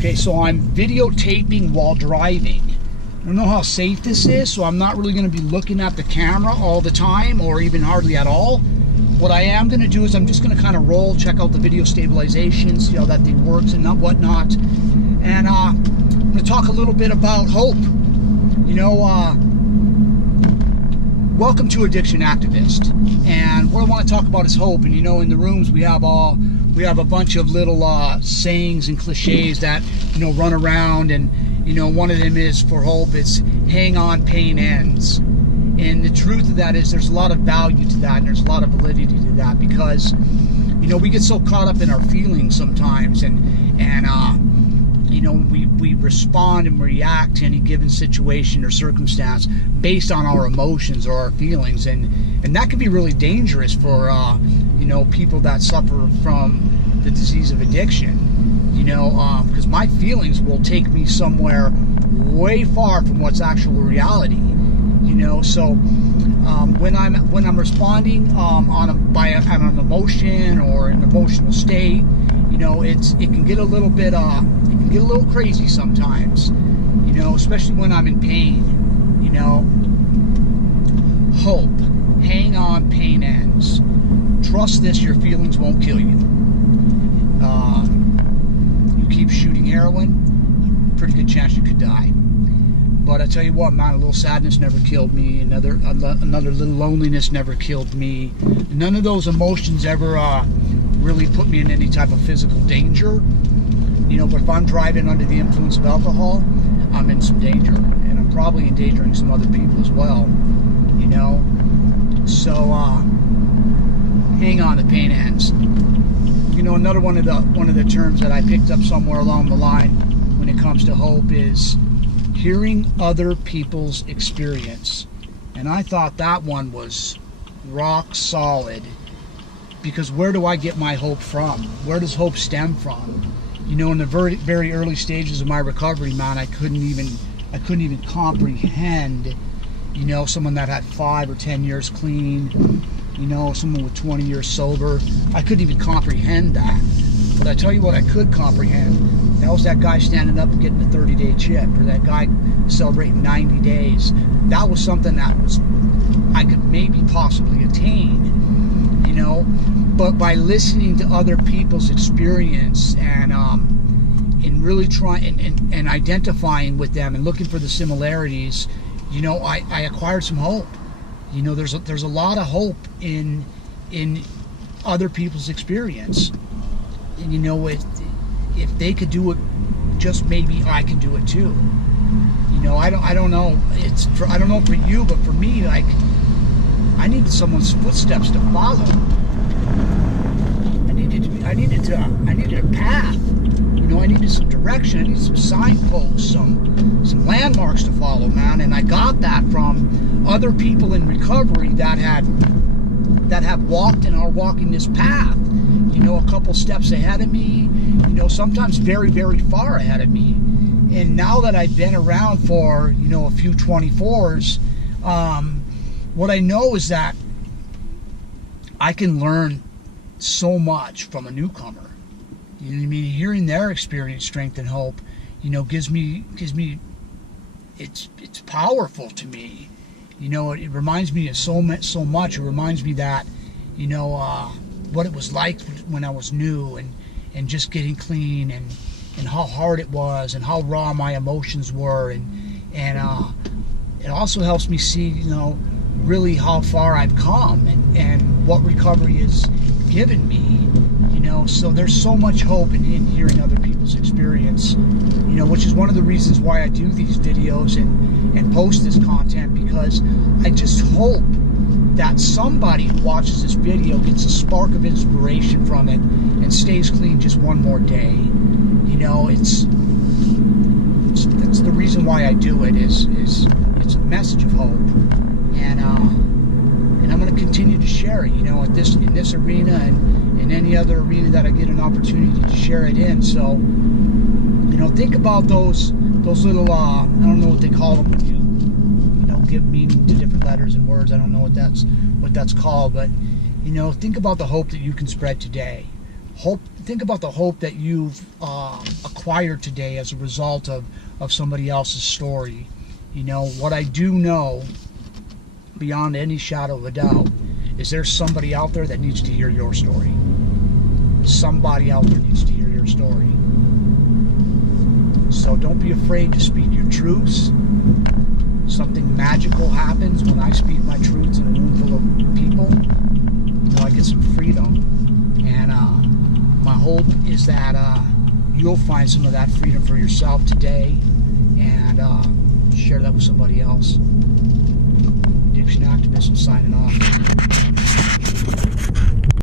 Okay, so I'm videotaping while driving. I don't know how safe this is, so I'm not really going to be looking at the camera all the time, or even hardly at all. What I am going to do is I'm just going to kind of roll, check out the video stabilization, see how that thing works and whatnot. And I'm going to talk a little bit about hope. You know, welcome to Addiction Activist. And what I want to talk about is hope. And you know, in the rooms we have a bunch of little sayings and cliches that, you know, run around. And, you know, one of them is for hope, it's hang on, pain ends. And the truth of that is there's a lot of value to that, and there's a lot of validity to that, because, you know, we get so caught up in our feelings sometimes, and you know, we respond and react to any given situation or circumstance based on our emotions or our feelings, and that can be really dangerous for you know, people that suffer from the disease of addiction. You know, because my feelings will take me somewhere way far from what's actual reality. You know, so when I'm responding on an emotion or an emotional state, you know, it can get a little bit get a little crazy sometimes, you know, especially when I'm in pain. You know, hope, hang on, pain ends. Trust this, your feelings won't kill you. You keep shooting heroin, pretty good chance you could die. But I tell you what, man, a little sadness never killed me. Another little loneliness never killed me. None of those emotions ever really put me in any type of physical danger. You know, but if I'm driving under the influence of alcohol, I'm in some danger, and I'm probably endangering some other people as well. You know, so hang on, the pain ends. You know, another one of the terms that I picked up somewhere along the line when it comes to hope is hearing other people's experience. And I thought that one was rock solid, because where do I get my hope from? Where does hope stem from? You know, in the very, very early stages of my recovery, man, I couldn't even comprehend, you know, someone that had 5 or 10 years clean, you know, someone with 20 years sober. I couldn't even comprehend that. But I tell you what I could comprehend. That was that guy standing up and getting a 30-day chip, or that guy celebrating 90 days. That was something that I could maybe possibly attain, you know. But by listening to other people's experience and really trying and identifying with them and looking for the similarities, you know, I acquired some hope. You know, there's a lot of hope in other people's experience. And you know, if they could do it, just maybe I can do it too. You know, I don't know. I don't know for you, but for me, like, I needed someone's footsteps to follow. I needed a path. You know, I needed some direction. I needed some signposts, some landmarks to follow, man. And I got that from other people in recovery that have walked and are walking this path. You know, a couple steps ahead of me, you know, sometimes very, very far ahead of me. And now that I've been around for, you know, a few 24s, what I know is that I can learn so much from a newcomer. You know what I mean? Hearing their experience, strength, and hope, you know, gives me it's powerful to me. You know, it reminds me of so much. It reminds me that, you know, what it was like when I was new, and just getting clean, and how hard it was, and how raw my emotions were, and it also helps me see, you know, really how far I've come, and what recovery has given me. You know, so there's so much hope in hearing other people's experience, you know, which is one of the reasons why I do these videos and post this content, because I just hope that somebody who watches this video gets a spark of inspiration from it and stays clean just one more day. You know, that's the reason why I do it, is it's a message of hope, and I'm going to continue to share it, you know, in this arena and in any other arena that I get an opportunity to share it in. So, you know, think about those little I don't know what they call them when you know, give meaning to different letters and words. I don't know what that's called, but, you know, think about the hope that you can spread today. Hope think about the hope that you've acquired today as a result of somebody else's story. You know, what I do know, beyond any shadow of a doubt, is there's somebody out there that needs to hear your story. Somebody out there needs to hear your story. So don't be afraid to speak your truths. Something magical happens when I speak my truths in a room full of people. You know, I get some freedom. And my hope is that you'll find some of that freedom for yourself today and share that with somebody else. Addiction Activist signing off.